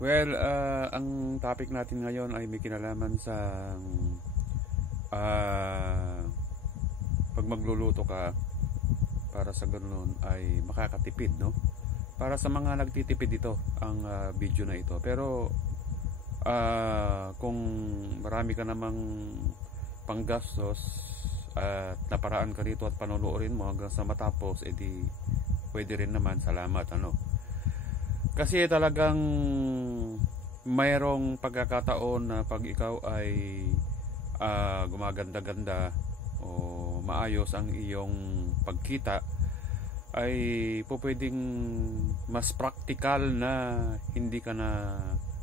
Well, ang topic natin ngayon ay may kinalaman sa uh, pag magluluto ka para sa ganun ay makakatipid, no? Para sa mga nagtitipid ito ang video na ito. Pero kung marami ka namang panggastos at naparaan ka dito at panonoodin mo hanggang sa matapos, edi pwede rin naman, salamat, ano? Kasi talagang mayroong pagkakataon na pag ikaw ay gumaganda-ganda o maayos ang iyong pagkita, ay pwedeng mas practical na hindi ka na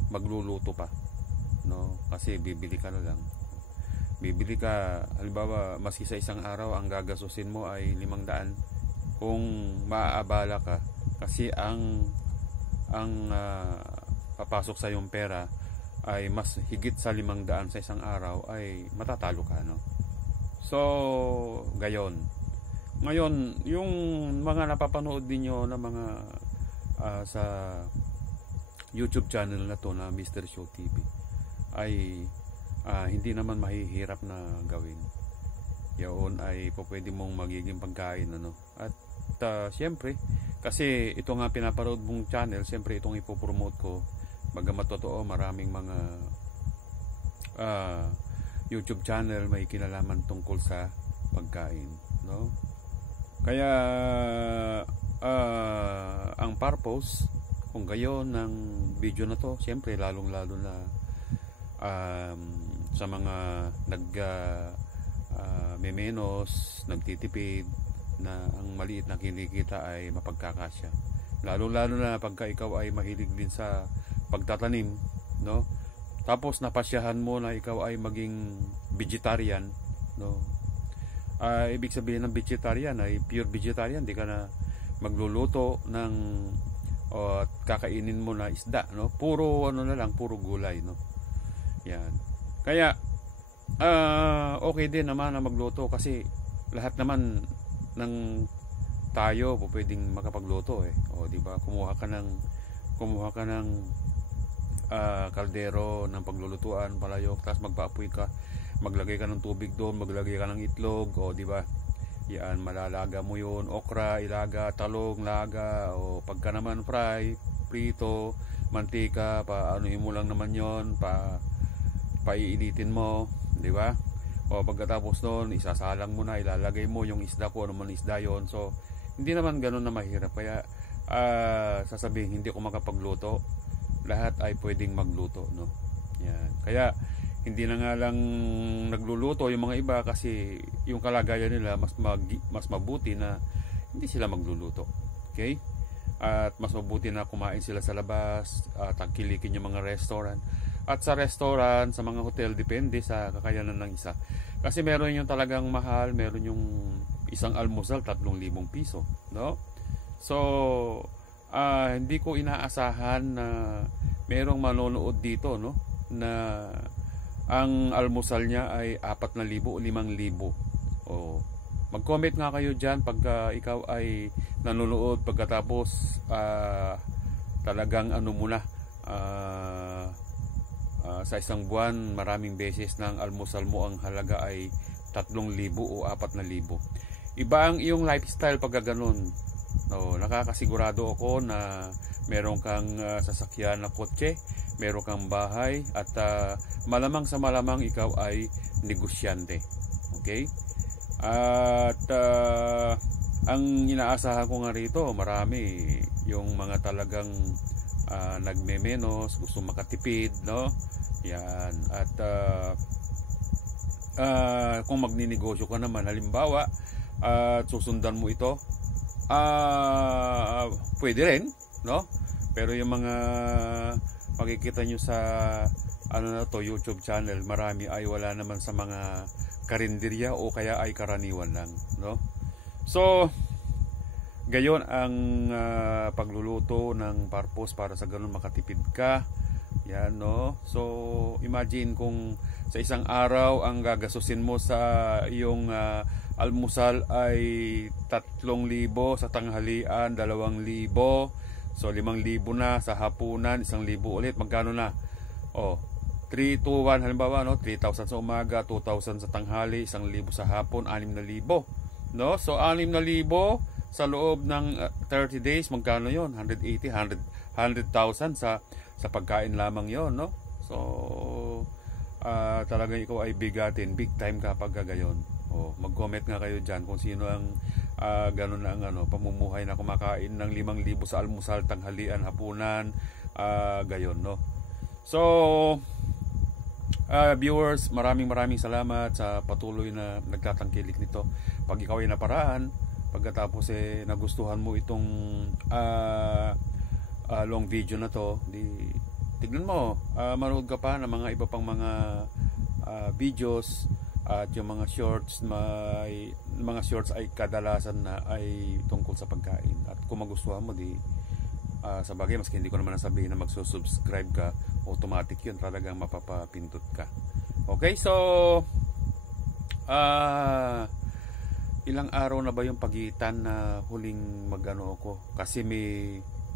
magluluto pa, no? Kasi bibili ka na lang. Bibili ka, halimbawa, maski sa isang araw ang gagasusin mo ay 500 kung maaabala ka, kasi ang papasok sa iyong pera ay mas higit sa 500 sa isang araw, ay matatalo ka, no? So, gayon. Ngayon, yung mga napapanood ninyo na mga sa YouTube channel na to na Mr. Show TV ay hindi naman mahihirap na gawin. Yun ay pwede mong magiging pagkain, ano? At siyempre, kasi ito nga pinaparood mong channel, siyempre itong ipopromote ko. Bagamat totoo, maraming mga YouTube channel may kinalaman tungkol sa pagkain, no? Kaya ang purpose kung gayon ng video na to, siyempre lalong lalo na sa mga memenos, nagtitipid, na ang maliit na kinikita ay mapagkakasya. Lalo na pagka ikaw ay mahilig din sa pagtatanim, no? Tapos napasyahan mo na ikaw ay maging vegetarian, no? Ibig sabihin ng vegetarian ay pure vegetarian, di ka na magluluto ng kakainin mo na isda, no? Puro ano na lang, puro gulay, no? Yan. Kaya okay din naman na magluto, kasi lahat naman ng tayo pwedeng makapagluto, eh. O di ba? Kumuha ka ng kaldero ng paglulutuan, palayok, tapos magpaapoy ka, maglagay ka ng tubig doon, maglagay ka ng itlog, o di ba? Yan, malalaga mo yun, okra, ilaga, talong, laga, o pagka naman prito, mantika, anuhin mo lang naman yon, paiinitin mo, di ba? O pagkatapos noon, isasalang mo na, ilalagay mo yung isda, ko ano man isda yon. So hindi naman ganun na mahirap. Kaya sasabihin hindi ko makapagluto, lahat ay pwedeng magluto, no? Yan. Kaya hindi na nga lang nagluluto yung mga iba, kasi yung kalagayan nila mas mabuti na hindi sila magluluto. Okay? At mas mabuti na kumain sila sa labas, tangkilikin yung mga restaurant. At sa restaurant, sa mga hotel, depende sa kakayanan ng isa. Kasi meron yung talagang mahal, meron yung isang almusal 3,000 piso, no? So hindi ko inaasahan na merong manonood dito, no, na ang almusal niya ay 4,000 o 5,000. O mag-comment nga kayo dyan pag ikaw ay nanonood, pagkatapos talagang ano muna, sa isang buwan maraming beses ng almusal mo ang halaga ay 3,000 o 4,000. Iba ang iyong lifestyle pag ganun. No, nakakasigurado ako na meron kang sasakyan na kotse, meron kang bahay, at malamang sa malamang ikaw ay negosyante. Okay? At ang inaasahan ko nga rito, marami yung mga talagang nagmemenos, gusto makatipid, no? Yan. At kung magninegosyo ka naman, halimbawa, susundan mo ito, pwede rin, no? Pero yung mga makikita nyo sa YouTube channel, marami ay wala naman sa mga karinderya o kaya ay karaniwan lang, no? So gayon ang pagluluto ng purpose para sa ganun makatipid ka. Yan, no? So imagine kung sa isang araw ang gagasusin mo sa iyong almusal ay 3,000, sa tanghalian 2,000, So 5,000 na sa hapunan, 1,000 ulit, magkano na? Oh, 3 to 1 halimbawa, no? 3,000 sa umaga, 2,000 sa tanghali, 1,000 sa hapon, 6,000, no? So 6,000 sa loob ng 30 days, magkano 'yon? 100,000 sa pagkain lamang 'yon, no? So talagang ikaw ay bigatin, big time kapag gayon. Oh, mag-comment nga kayo diyan kung sino ang ganun na ang pamumuhay na kumakain ng 5,000 sa almusal, tanghalian, hapunan, gayon, no? So viewers, maraming salamat sa patuloy na nagtatangkilik nito. Pag ikaw ay naparaan, pagkatapos nagustuhan mo itong long video na to, di tignan mo, manood ka pa ng mga iba pang mga videos. At yung mga shorts, ay kadalasan na ay tungkol sa pagkain. At kung magustuhan mo, di sa bagay, maski hindi ko naman nasabihin na magsusubscribe ka, automatic yun, talagang mapapapindot ka. Okay, so ilang araw na ba yung pagitan na huling magano ako? Kasi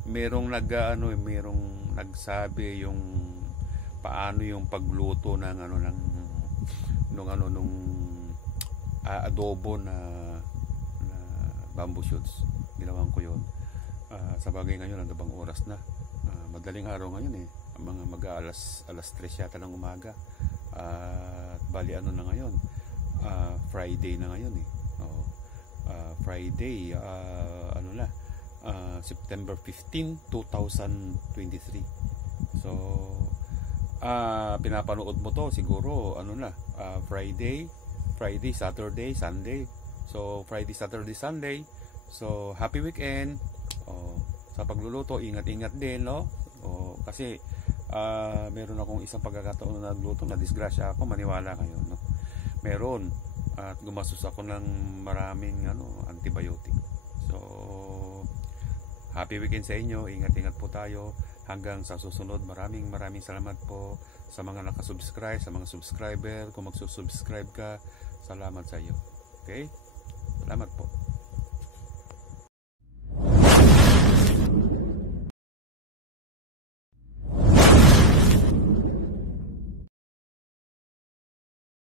merong nagsabi yung paano yung pagluto ng nung adobo na bamboo shoots. Ginawan ko yun. Sa bagay ngayon, ano bang oras na? Madaling araw ngayon mga alas 3 yata ng umaga. Bali na ngayon? Friday na ngayon Friday, September 15, 2023. So pinapanood mo to siguro Friday, Saturday, Sunday. So Friday, Saturday, Sunday. So happy weekend. Sa pagluluto, ingat-ingat din, no? Kasi meron akong isang pagkakataon na nagluto na disgrasya ako, maniwala kayo, no? Meron, at gumastos ako ng maraming antibiotic. So happy weekend sa inyo. Ingat-ingat po tayo. Hanggang sa susunod, maraming salamat po sa mga nakasubscribe, sa mga subscriber. Kung magsusubscribe ka, salamat sa iyo. Okay? Salamat po.